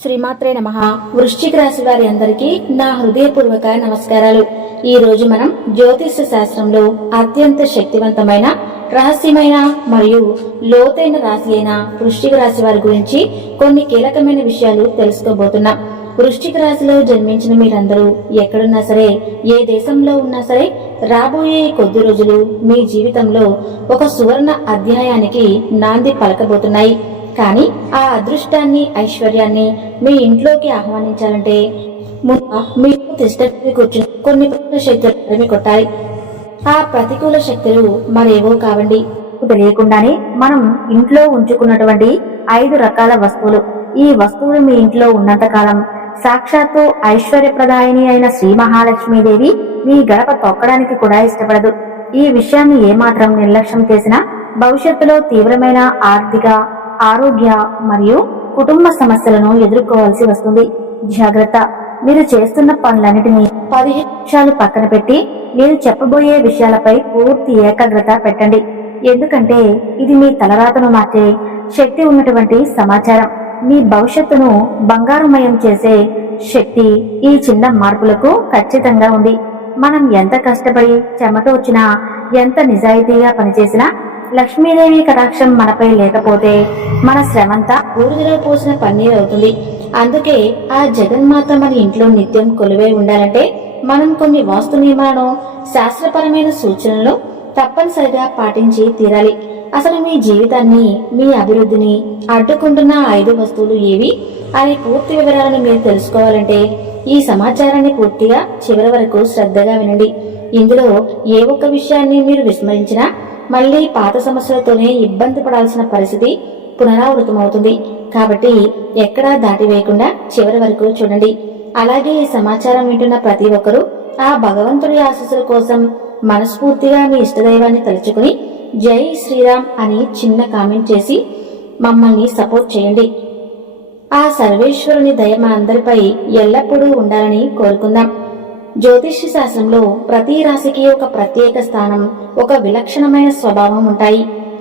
శ్రీమాత్రే నమః. వృశ్చిక రాశి వారి అందరికీ నా హృదయపూర్వక నమస్కారాలు. ఈ రోజు మనం జ్యోతిష శాస్త్రంలో అత్యంత శక్తివంతమైన, రహస్యమైన మరియు లోతైన రాశి అయిన వృశ్చిక రాశి వారి గురించి కొన్ని కీలకమైన విషయాలు తెలుసుకోబోతున్నాం. వృశ్చిక రాశిలో జన్మించిన మీరందరూ ఎక్కడున్నా సరే, ఏ దేశంలో ఉన్నా సరే, రాబోయే కొద్ది రోజులు మీ జీవితంలో ఒక సువర్ణ అధ్యాయానికి నాంది పలకబోతున్నాయి. కానీ ఆ అదృష్టాన్ని, ఐశ్వర్యాన్ని మీ ఇంట్లోకి ఆహ్వానించాలంటే ముందుగా మీరు తిష్టపై కూర్చుని కొన్ని ప్రతికూల శక్తులు కొట్టాలి. ఆ ప్రతికూల శక్తులు మరేవో కావండి, తెలియకుండానే మనం ఇంట్లో ఉంచుకున్నటువంటి 5 రకాల వస్తువులు. ఈ వస్తువులు మీ ఇంట్లో ఉన్నంత కాలం సాక్షాత్తు ఐశ్వర్యప్రదాయిని అయిన శ్రీ మహాలక్ష్మీదేవి మీ గడప తొక్కడానికి కూడా ఇష్టపడదు. ఈ విషయాన్ని ఏమాత్రం నిర్లక్ష్యం చేసినా భవిష్యత్తులో తీవ్రమైన ఆర్థిక, ఆరోగ్య మరియు కుటుంబ సమస్యలను ఎదుర్కోవాల్సి వస్తుంది. జాగ్రత్త. మీరు చేస్తున్న పనులన్నిటినీ 15 నిమిషాలు పక్కన పెట్టి నేను చెప్పబోయే విషయాలపై పూర్తి ఏకాగ్రత పెట్టండి. ఎందుకంటే ఇది మీ తలరాతను మార్చే శక్తి ఉన్నటువంటి సమాచారం. మీ భవిష్యత్తును బంగారుమయం చేసే శక్తి ఈ చిన్న మార్పులకు ఖచ్చితంగా ఉంది. మనం ఎంత కష్టపడి చెమట వచ్చినా, ఎంత నిజాయితీగా పనిచేసినా లక్ష్మీదేవి కటాక్షం మనపై లేకపోతే మన శ్రమంతా బూడిదలో పోసిన పన్నీర్ అవుతుంది. అందుకే ఆ జగన్మాత మన ఇంట్లో నిత్యం కొలువై ఉండాలంటే మనం కొన్ని వాస్తు నియమాలను, శాస్త్రపరమైన సూచనలను తప్పనిసరిగా పాటించి తీరాలి. అసలు మీ జీవితాన్ని, మీ అభివృద్ధిని అడ్డుకుంటున్న 5 వస్తువులు ఏవి అనే పూర్తి వివరాలను మీరు తెలుసుకోవాలంటే ఈ సమాచారాన్ని పూర్తిగా చివరి వరకు శ్రద్ధగా వినండి. ఇందులో ఏ ఒక్క విషయాన్ని మీరు విస్మరించినా మళ్లీ పాత సమస్యలతోనే ఇబ్బంది పడాల్సిన పరిస్థితి పునరావృతమవుతుంది. కాబట్టి ఎక్కడా దాటివేయకుండా చివరి వరకు చూడండి. అలాగే ఈ సమాచారం వింటున్న ప్రతి ఒక్కరూ ఆ భగవంతుడి ఆశీస్సుల కోసం మనస్ఫూర్తిగా మీ ఇష్టదైవాన్ని తలుచుకుని జై శ్రీరామ్ అని చిన్న కామెంట్ చేసి మమ్మల్ని సపోర్ట్ చేయండి. ఆ సర్వేశ్వరుని దయ మనందరిపై ఎల్లప్పుడూ ఉండాలని కోరుకుందాం. జ్యోతిష్య శాస్త్రంలో ప్రతి రాశికి ఒక ప్రత్యేక స్థానం, ఒక విలక్షణమైన స్వభావం ఉంటాయి.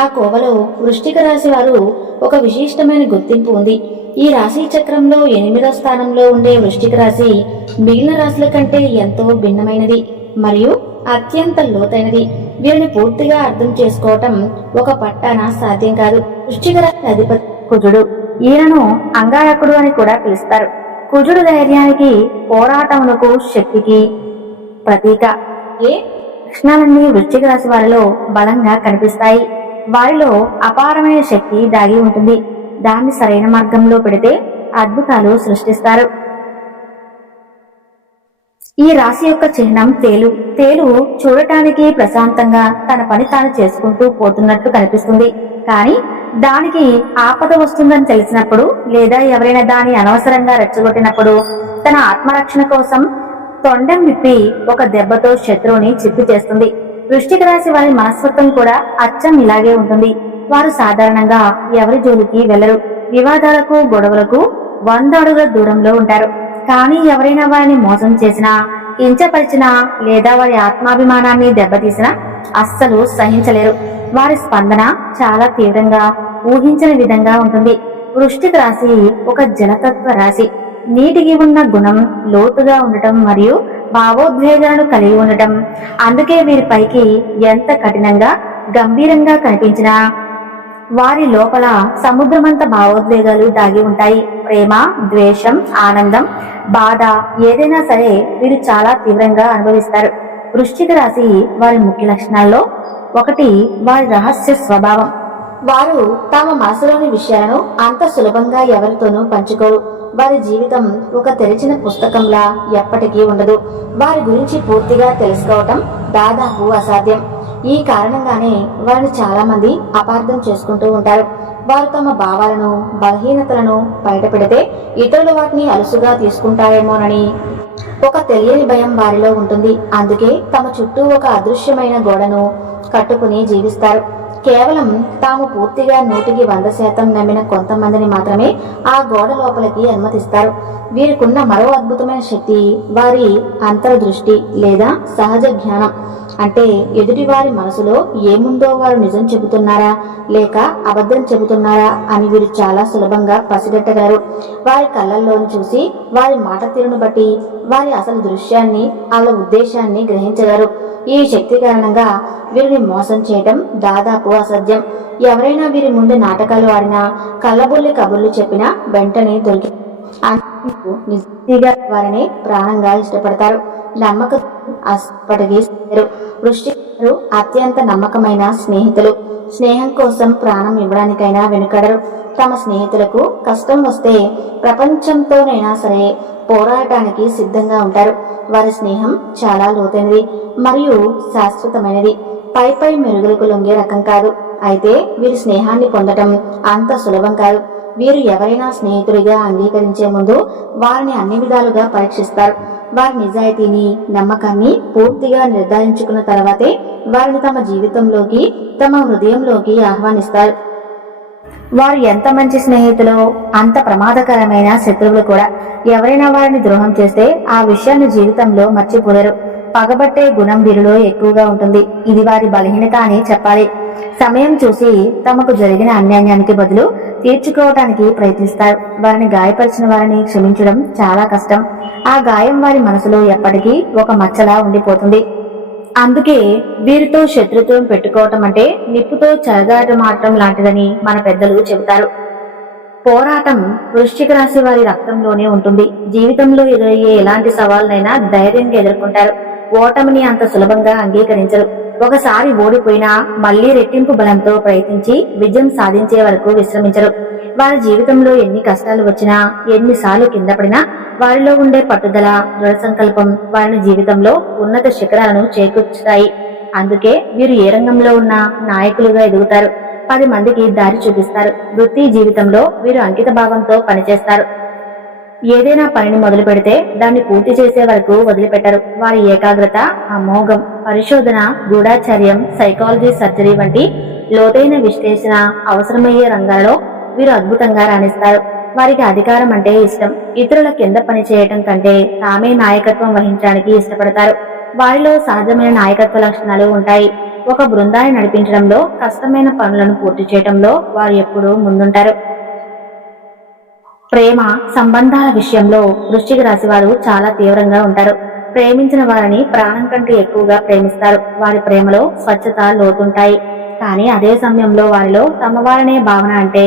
ఆ కోవలో వృశ్చిక రాశి వారు ఒక విశిష్టమైన గుర్తింపు ఉంది. ఈ రాశి చక్రంలో 8వ స్థానంలో ఉండే వృశ్చిక రాశి మిగిలిన రాశుల కంటే ఎంతో భిన్నమైనది మరియు అత్యంత లోతైనది. వీరిని పూర్తిగా అర్థం చేసుకోవటం ఒక పట్టాన సాధ్యం కాదు. వృశ్చిక రాశి అధిపతి కుజుడు. ఈయనను అంగారకుడు అని కూడా పిలుస్తారు. కుజుడు ధైర్యానికి, పోరాటములకు, శక్తికి ప్రతీక. ఏ లక్షణాలన్నీ వృశ్చిక రాశి వారిలో బలంగా కనిపిస్తాయి. వారిలో అపారమైన శక్తి దాగి ఉంటుంది. దాన్ని సరైన మార్గంలో పెడితే అద్భుతాలు సృష్టిస్తారు. ఈ రాశి యొక్క చిహ్నం తేలు. తేలు చూడటానికి ప్రశాంతంగా తన పని తాను చేసుకుంటూ పోతున్నట్టు కనిపిస్తుంది. కానీ దానికి ఆపద వస్తుందని తెలిసినప్పుడు, లేదా ఎవరైనా దాన్ని అనవసరంగా రెచ్చగొట్టినప్పుడు తన ఆత్మరక్షణ కోసం తొండం విప్పి ఒక దెబ్బతో శత్రువుని చిత్తు చేస్తుంది. వృశ్చిక రాశి వారి మనస్తత్వం కూడా అచ్చం ఇలాగే ఉంటుంది. వారు సాధారణంగా ఎవరి జోలికి వెళ్లరు. వివాదాలకు, గొడవలకు 100 అడుగుల దూరంలో ఉంటారు. కానీ ఎవరైనా వారిని మోసం చేసినా, కించపరిచినా లేదా వారి ఆత్మాభిమానాన్ని దెబ్బతీసినా అస్సలు సహించలేరు. వారి స్పందన చాలా తీవ్రంగా, ఊహించని విధంగా ఉంటుంది. వృశ్చిక రాశి ఒక జలతత్వ రాశి. నీటికి ఉన్న గుణం లోతుగా ఉండటం మరియు భావోద్వేగాలను కలిగి ఉండటం. అందుకే వీరిపైకి ఎంత కఠినంగా, గంభీరంగా కనిపించినా వారి లోపల సముద్రమంత భావోద్వేగాలు దాగి ఉంటాయి. ప్రేమ, ద్వేషం, ఆనందం, బాధ ఏదైనా సరే వీరు చాలా తీవ్రంగా అనుభవిస్తారు. వృశ్చిక రాశి వారి ముఖ్య లక్షణాల్లో ఒకటి వారి రహస్య స్వభావం. వారు తమ మనసులోని విషయాలను అంత సులభంగా ఎవరితోనూ పంచుకోరు. వారి జీవితం ఒక తెరిచిన పుస్తకంలా ఎప్పటికీ ఉండదు. వారి గురించి పూర్తిగా తెలుసుకోవటం దాదాపు అసాధ్యం. ఈ కారణంగానే వారిని చాలా మంది అపార్థం చేసుకుంటూ ఉంటారు. వారు తమ భావాలను, బలహీనతలను బయటపెడితే ఇతరులు వాటిని అలుసుగా తీసుకుంటారేమోనని ఒక తెలియని భయం వారిలో ఉంటుంది. అందుకే తమ చుట్టూ ఒక అదృశ్యమైన గోడను కట్టుకుని జీవిస్తారు. కేవలం తాము పూర్తిగా 100% నమ్మిన కొంతమందిని మాత్రమే ఆ గోడ లోపలికి అనుమతిస్తారు. వీరికున్న మరో అద్భుతమైన శక్తి వారి అంతర్దృష్టి లేదా సహజ జ్ఞానం. అంటే ఎదుటివారి మనసులో ఏముందో వారు నిజం చెబుతున్నారా లేక అబద్ధం చెబుతున్నారా అని వీరు చాలా సులభంగా పసిగట్టగలరు. వారి కళ్ళల్లోని చూసి వారి మాట తీరును బట్టి వారి అసలు దృశ్యాన్ని వాళ్ళ ఉద్దేశాన్ని గ్రహించగలరు. ఈ శక్తి కారణంగా వీరిని మోసం చేయడం దాదాపు అసాధ్యం. ఎవరైనా వీరి ముందు నాటకాలు ఆడినా, కళ్ళబొల్లి కబుర్లు చెప్పినా వెంటనే దొరికి నిజంగా వారిని ప్రాణంగా ఇష్టపడతారు. నమ్మకం అప్పటికి వృష్టిగారు అత్యంత నమ్మకమైన స్నేహితులు. స్నేహం కోసం ప్రాణం ఇవ్వడానికైనా వెనుకడరు. తమ స్నేహితులకు కష్టం వస్తే ప్రపంచంతోనైనా సరే పోరాటానికి సిద్ధంగా ఉంటారు. వారి స్నేహం చాలా లోతైనది మరియు శాశ్వతమైనది. పై మెరుగులకు లొంగే రకం కాదు. అయితే వీరి స్నేహాన్ని పొందటం అంత సులభం కాదు. వీరు ఎవరైనా స్నేహితుడిగా అంగీకరించే ముందు వారిని అన్ని విధాలుగా పరీక్షిస్తారు. వారి నిజాయితీని, నమ్మకాన్ని పూర్తిగా నిర్ధారించుకున్న తర్వాతే వారిని తమ జీవితంలోకి, తమ హృదయంలోకి ఆహ్వానిస్తారు. వారు ఎంత మంచి స్నేహితులో అంత ప్రమాదకరమైన శత్రువులు కూడా. ఎవరైనా వారిని ద్రోహం చేస్తే ఆ విషయాన్ని జీవితంలో మర్చిపోలేరు. పగబట్టే గుణం వీరిలో ఎక్కువగా ఉంటుంది. ఇది వారి బలహీనత అని చెప్పాలి. సమయం చూసి తమకు జరిగిన అన్యాయానికి బదులు తీర్చుకోవటానికి ప్రయత్నిస్తారు. వారిని గాయపరిచిన వారిని క్షమించడం చాలా కష్టం. ఆ గాయం వారి మనసులో ఎప్పటికీ ఒక మచ్చలా ఉండిపోతుంది. అందుకే వీరితో శత్రుత్వం పెట్టుకోవటం అంటే నిప్పుతో చెలగాటమాడటం లాంటిదని మన పెద్దలు చెబుతారు. పోరాటం వృశ్చిక రాశి వారి రక్తంలోనే ఉంటుంది. జీవితంలో ఎదురయ్యే ఎలాంటి సవాళ్ళనైనా ధైర్యంగా ఎదుర్కొంటారు. ఓటమిని అంత సులభంగా అంగీకరించరు. ఒకసారి ఓడిపోయినా మళ్లీ రెట్టింపు బలంతో ప్రయత్నించి విజయం సాధించే వరకు విశ్రమించరు. వారి జీవితంలో ఎన్ని కష్టాలు వచ్చినా, ఎన్నిసార్లు కింద పడినా వారిలో ఉండే పట్టుదల, దృఢ సంకల్పం వారిని జీవితంలో ఉన్నత శిఖరాలను చేకూర్చుతాయి. అందుకే వీరు ఏ రంగంలో ఉన్నా నాయకులుగా ఎదుగుతారు. 10 మందికి దారి చూపిస్తారు. వృత్తి జీవితంలో వీరు అంకిత భావంతో పనిచేస్తారు. ఏదైనా పనిని మొదలు పెడితే దాన్ని పూర్తి చేసే వరకు వదిలిపెట్టరు. వారి ఏకాగ్రత, అమోఘం. పరిశోధన, గూఢాచార్యం, సైకాలజీ, సర్జరీ వంటి లోతైన విశ్లేషణ అవసరమయ్యే రంగాలలో వీరు అద్భుతంగా రాణిస్తారు. వారికి అధికారం అంటే ఇష్టం. ఇతరుల కింద పని చేయటం కంటే తామే నాయకత్వం వహించడానికి ఇష్టపడతారు. వారిలో సహజమైన నాయకత్వ లక్షణాలు ఉంటాయి. ఒక బృందాన్ని నడిపించడంలో, కష్టమైన పనులను పూర్తి చేయడంలో వారు ఎప్పుడూ ముందుంటారు. ప్రేమ సంబంధాల విషయంలో వృశ్చిక రాశి వారు చాలా తీవ్రంగా ఉంటారు. ప్రేమించిన వారిని ప్రాణం కంటే ఎక్కువగా ప్రేమిస్తారు. వారి ప్రేమలో స్వచ్ఛత, లోతుంటాయి. కానీ అదే సమయంలో వారిలో తమ వారనే భావన అంటే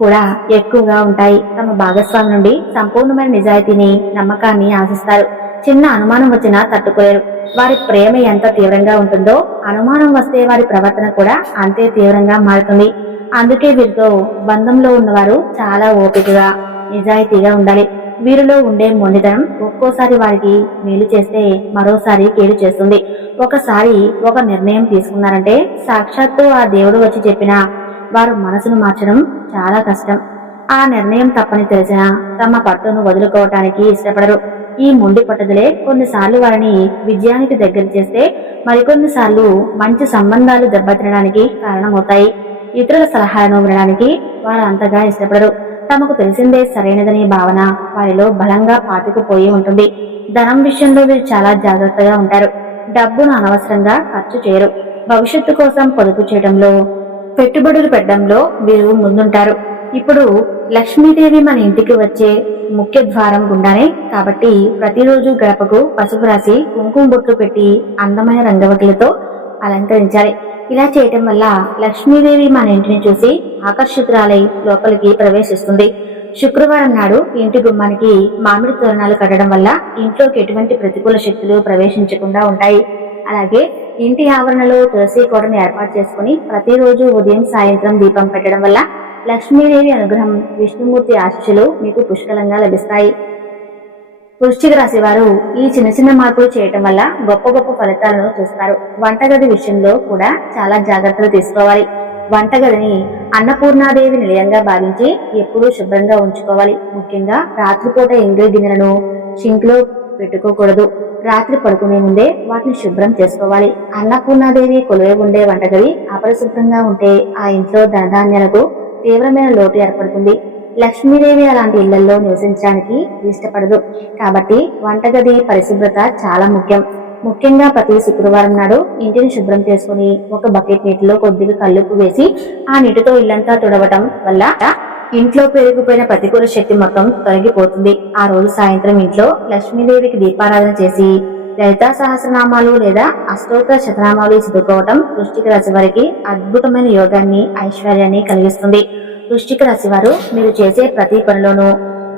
కూడా ఎక్కువగా ఉంటాయి. తమ భాగస్వామి నుండి సంపూర్ణమైన నిజాయితీని, నమ్మకాన్ని ఆశిస్తారు. చిన్న అనుమానం వచ్చినా తట్టుకోలేరు. వారి ప్రేమ ఎంత తీవ్రంగా ఉంటుందో అనుమానం వస్తే వారి ప్రవర్తన కూడా అంతే తీవ్రంగా మారుతుంది. అందుకే వీరితో బంధంలో ఉన్నవారు చాలా ఓపికగా, నిజాయితీగా ఉండాలి. వీరిలో ఉండే మొండితనం ఒక్కోసారి వారికి మేలు చేస్తే మరోసారి కీడు చేస్తుంది. ఒకసారి ఒక నిర్ణయం తీసుకున్నారంటే సాక్షాత్తు ఆ దేవుడు వచ్చి చెప్పినా వారు మనసును మార్చడం చాలా కష్టం. ఆ నిర్ణయం తప్పని తెలిసినా తమ పట్టును వదులుకోవటానికి ఇష్టపడరు. ఈ మొండి పట్టుదలే కొన్నిసార్లు వారిని విజయానికి దగ్గర చేస్తే, మరికొన్నిసార్లు మంచి సంబంధాలు దెబ్బతినడానికి కారణమవుతాయి. ఇతరుల సలహాలను వినడానికి వారు అంతగా ఇష్టపడరు. తమకు తెలిసిందే సరైనదనే భావన వారిలో బలంగా పాతుకుపోయి ఉంటుంది. ధనం విషయంలో వీరు చాలా జాగ్రత్తగా ఉంటారు. డబ్బును అనవసరంగా ఖర్చు చేయరు. భవిష్యత్తు కోసం పొదుపు చేయడంలో, పెట్టుబడులు పెట్టడంలో వీరు ముందుంటారు. ఇప్పుడు లక్ష్మీదేవి మన ఇంటికి వచ్చే ముఖ్య ద్వారం గుండానే కాబట్టి ప్రతిరోజు గడపకు పసుపు రాసి కుంకుమ బొట్లు పెట్టి అందమైన రంగవల్లితో అలంకరించాలి. ఇలా చేయటం వల్ల లక్ష్మీదేవి మన ఇంటిని చూసి ఆకర్షితురాలై లోపలికి ప్రవేశిస్తుంది. శుక్రవారం నాడు ఇంటి గుమ్మానికి మామిడి తోరణాలు కట్టడం వల్ల ఇంట్లోకి ఎటువంటి ప్రతికూల శక్తులు ప్రవేశించకుండా ఉంటాయి. అలాగే ఇంటి ఆవరణలో తులసి కోటను ఏర్పాటు చేసుకుని ప్రతిరోజు ఉదయం, సాయంత్రం దీపం పెట్టడం వల్ల లక్ష్మీదేవి అనుగ్రహం, విష్ణుమూర్తి ఆశీస్సులు మీకు పుష్కలంగా లభిస్తాయి. వృశ్చిక రాశి వారు ఈ చిన్న చిన్న మార్పులు చేయటం వల్ల గొప్ప గొప్ప ఫలితాలను చూస్తారు. వంటగది విషయంలో కూడా చాలా జాగ్రత్తలు తీసుకోవాలి. వంటగదిని అన్నపూర్ణాదేవి నిలయంగా భావించి ఎప్పుడూ శుభ్రంగా ఉంచుకోవాలి. ముఖ్యంగా రాత్రిపూట ఎంగిలి గిన్నెలను సింక్ లో పెట్టుకోకూడదు. రాత్రి పడుకునే ముందే వాటిని శుభ్రం చేసుకోవాలి. అన్నపూర్ణాదేవి కొలువై ఉండే వంటగది అపరిశుభ్రంగా ఉంటే ఆ ఇంట్లో ధనధాన్యాలకు తీవ్రమైన లోటు ఏర్పడుతుంది. లక్ష్మీదేవి అలాంటి ఇళ్లలో నివసించడానికి ఇష్టపడదు. కాబట్టి వంటగది పరిశుభ్రత చాలా ముఖ్యం. ముఖ్యంగా ప్రతి శుక్రవారం నాడు ఇంటిని శుభ్రం చేసుకుని ఒక బకెట్ నీటిలో కొద్దిగా కల్లుప్పు వేసి ఆ నీటితో ఇల్లంతా తుడవటం వల్ల ఇంట్లో పెరిగిపోయిన ప్రతికూల శక్తి మొత్తం తొలగిపోతుంది. ఆ రోజు సాయంత్రం ఇంట్లో లక్ష్మీదేవికి దీపారాధన చేసి లలితా సహస్రనామాలు లేదా అష్టోత్తర శతనామాలు చదువుకోవటం వృశ్చిక రాశి వారికి అద్భుతమైన యోగాన్ని, ఐశ్వర్యాన్ని కలిగిస్తుంది. వృశ్చిక రాశి వారు మీరు చేసే ప్రతి పనిలోనూ,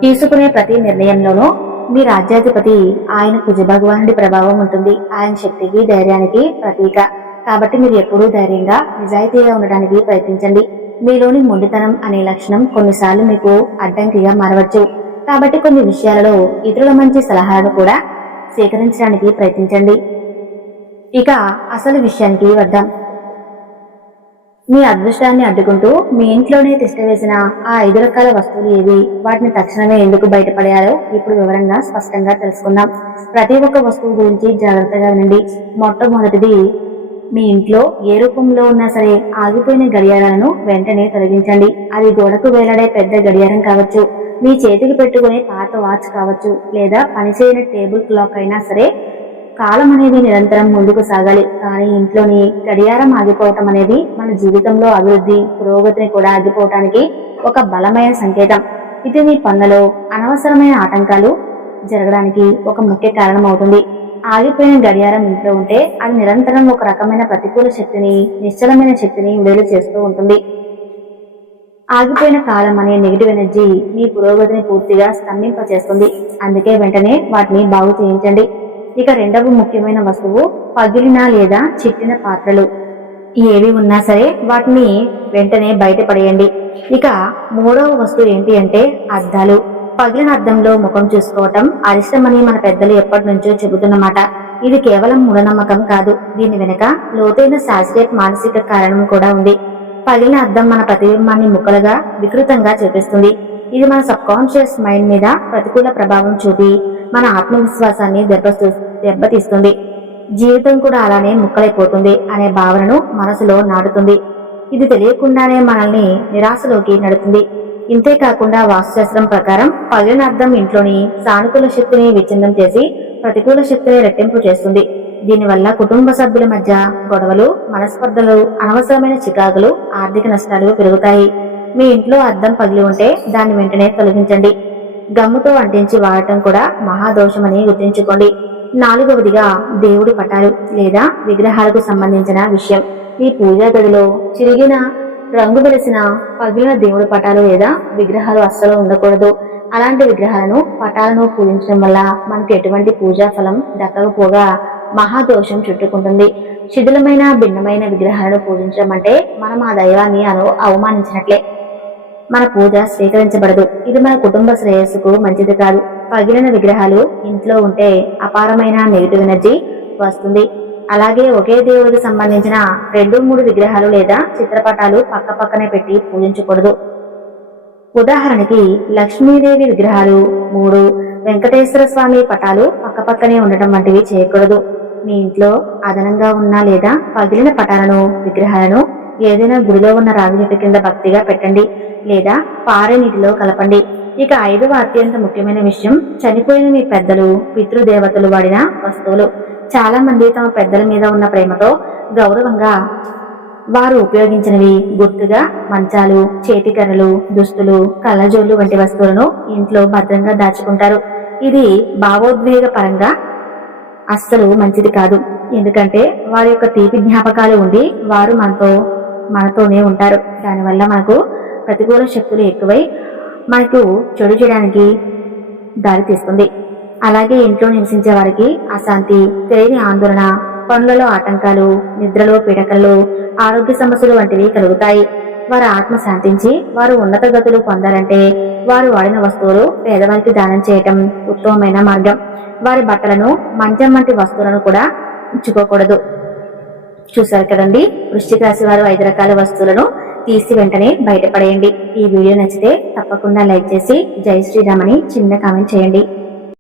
తీసుకునే ప్రతి నిర్ణయంలోనూ మీ రాజ్యాధిపతి ఆయన కుజ భగవానుడి ప్రభావం ఉంటుంది. ఆయన శక్తికి, ధైర్యానికి ప్రతీక. కాబట్టి మీరు ఎప్పుడూ ధైర్యంగా, నిజాయితీగా ఉండడానికి ప్రయత్నించండి. మీలోని మొండితనం అనే లక్షణం కొన్నిసార్లు మీకు అడ్డంకిగా మారవచ్చు. కాబట్టి కొన్ని విషయాలలో ఇతరుల మంచి సలహాలను కూడా సేకరించడానికి ప్రయత్నించండి. ఇక అసలు విషయానికి వద్దాం. మీ అదృష్టాన్ని అడ్డుకుంటూ మీ ఇంట్లోనే తిష్టవేసిన ఆ 5 రకాల వస్తువులు ఏవి, వాటిని తక్షణమే ఎందుకు బయటపడేయాలో ఇప్పుడు వివరంగా స్పష్టంగా తెలుసుకుందాం. ప్రతి ఒక్క వస్తువు గురించి జాగ్రత్తగా వినండి. మొట్టమొదటిది, మీ ఇంట్లో ఏ రూపంలో ఉన్నా సరే ఆగిపోయిన గడియారాలను వెంటనే తొలగించండి. అది గోడకు వేలాడే పెద్ద గడియారం కావచ్చు, మీ చేతికి పెట్టుకునే పాత వాచ్ కావచ్చు, లేదా పనిచేయని టేబుల్ క్లాక్ అయినా సరే. కాలం అనేది నిరంతరం ముందుకు సాగాలి, కానీ ఇంట్లోని గడియారం ఆగిపోవటం అనేది మన జీవితంలో అభివృద్ధి, పురోగతిని కూడా ఆగిపోవటానికి ఒక బలమైన సంకేతం. ఇది మీ పనులలో అనవసరమైన ఆటంకాలు జరగడానికి ఒక ముఖ్య కారణం అవుతుంది. ఆగిపోయిన గడియారం ఇంట్లో ఉంటే అది నిరంతరం ఒక రకమైన ప్రతికూల శక్తిని, నిశ్చలమైన శక్తిని విడుదల చేస్తూ ఉంటుంది. ఆగిపోయిన కాలం అనే నెగిటివ్ ఎనర్జీ మీ పురోగతిని పూర్తిగా స్తంభింపచేస్తుంది. అందుకే వెంటనే వాటిని బాగు చేయించండి. ఇక రెండవ ముఖ్యమైన వస్తువు, పగిలిన లేదా చిట్టిన పాత్రలు ఏవి ఉన్నా సరే వాటిని వెంటనే బయటపడేయండి. ఇక మూడవ వస్తువు ఏంటి అంటే అద్దాలు. పగిలిన అద్దంలో ముఖం చూసుకోవటం అరిష్టమని మన పెద్దలు ఎప్పటి నుంచో చెబుతున్నమాట. ఇది కేవలం మూఢనమ్మకం కాదు, దీని వెనుక లోతైన శాస్త్రీయ మానసిక కారణం కూడా ఉంది. పగిలిన అద్దం మన ప్రతిబింబాన్ని ముక్కలుగా, వికృతంగా చూపిస్తుంది. ఇది మన సబ్ కాన్షియస్ మైండ్ మీద ప్రతికూల ప్రభావం చూపి మన ఆత్మవిశ్వాసాన్ని దెబ్బతీస్తుంది. జీవితం కూడా అలానే ముక్కలైపోతుంది అనే భావనను మనసులో నాటుతుంది. ఇది తెలియకుండానే మనల్ని నిరాశలోకి నడుతుంది. ఇంతేకాకుండా వాస్తుశాస్త్రం ప్రకారం పగిలిన అద్దం ఇంట్లోని సానుకూల శక్తిని విచ్ఛిన్నం చేసి ప్రతికూల శక్తిని రెట్టింపు చేస్తుంది. దీనివల్ల కుటుంబ సభ్యుల మధ్య గొడవలు, మనస్పర్ధలు, అనవసరమైన చికాకులు, ఆర్థిక నష్టాలు పెరుగుతాయి. మీ ఇంట్లో అద్దం పగిలి ఉంటే దాన్ని వెంటనే తొలగించండి. గమ్ముతో అంటించి వాడటం కూడా మహాదోషమని గుర్తుంచుకోండి. 4వదిగా దేవుడి పటాలు లేదా విగ్రహాలకు సంబంధించిన విషయం. ఈ పూజా గదిలో చిరిగిన, రంగు వెలిసిన, పగిలిన దేవుడి పటాలు లేదా విగ్రహాలు అస్సలు ఉండకూడదు. అలాంటి విగ్రహాలను, పటాలను పూజించడం వల్ల మనకు ఎటువంటి పూజా ఫలం దక్కకపోగా మహాదోషం చుట్టుకుంటుంది. శిథిలమైన, భిన్నమైన విగ్రహాలను పూజించడం అంటే మనం ఆ దైవాన్ని అవమానించినట్లే. మన పూజ స్వీకరించబడదు. ఇది మన కుటుంబ శ్రేయస్సుకు మంచిది కాదు. పగిలిన విగ్రహాలు ఇంట్లో ఉంటే అపారమైన నెగిటివ్ ఎనర్జీ వస్తుంది. అలాగే ఒకే దేవుడికి సంబంధించిన 2-3 విగ్రహాలు లేదా చిత్రపటాలు పక్క పక్కనే పెట్టి పూజించకూడదు. ఉదాహరణకి లక్ష్మీదేవి విగ్రహాలు 3, వెంకటేశ్వర స్వామి పటాలు పక్కపక్కనే ఉండటం వంటివి చేయకూడదు. మీ ఇంట్లో అదనంగా ఉన్న లేదా పగిలిన పటాలను, విగ్రహాలను ఏదైనా గుడిలో ఉన్న రావి చెట్టు కింద భక్తిగా పెట్టండి లేదా పారే నీటిలో కలపండి. ఇక 5వ అత్యంత ముఖ్యమైన విషయం, చనిపోయిన మీ పెద్దలు, పితృదేవతలు వాడిన వస్తువులు. చాలా మంది తమ పెద్దల మీద ఉన్న ప్రేమతో గౌరవంగా వారు ఉపయోగించినవి గుర్తుగా మంచాలు, చేతికర్రలు, దుస్తులు, కళ్ళజోళ్లు వంటి వస్తువులను ఇంట్లో భద్రంగా దాచుకుంటారు. ఇది భావోద్వేగ పరంగా అస్సలు మంచిది కాదు. ఎందుకంటే వారి యొక్క తీపి జ్ఞాపకాలు ఉండి వారు మనతోనే ఉంటారు. దానివల్ల మనకు ప్రతికూల శక్తులు ఎక్కువై మనకు చెడు చేయడానికి దారితీస్తుంది. అలాగే ఇంట్లో నివసించే వారికి అశాంతి, తెలియని ఆందోళన, పనులలో ఆటంకాలు, నిద్రలో పీడకలు, ఆరోగ్య సమస్యలు వంటివి కలుగుతాయి. వారి ఆత్మ శాంతించి వారు ఉన్నత గతులు పొందాలంటే వారు వాడిన వస్తువులు పేదవారికి దానం చేయటం ఉత్తమమైన మార్గం. వారి బట్టలను, మంచం వంటి వస్తువులను కూడా ఉంచుకోకూడదు. చూశారు కదండి, వృశ్చిక రాశి వారు 5 రకాల వస్తువులను తీసి వెంటనే బయటపడేయండి. ఈ వీడియో నచ్చితే తప్పకుండా లైక్ చేసి జై శ్రీరామ్ అని చిన్న కామెంట్ చేయండి.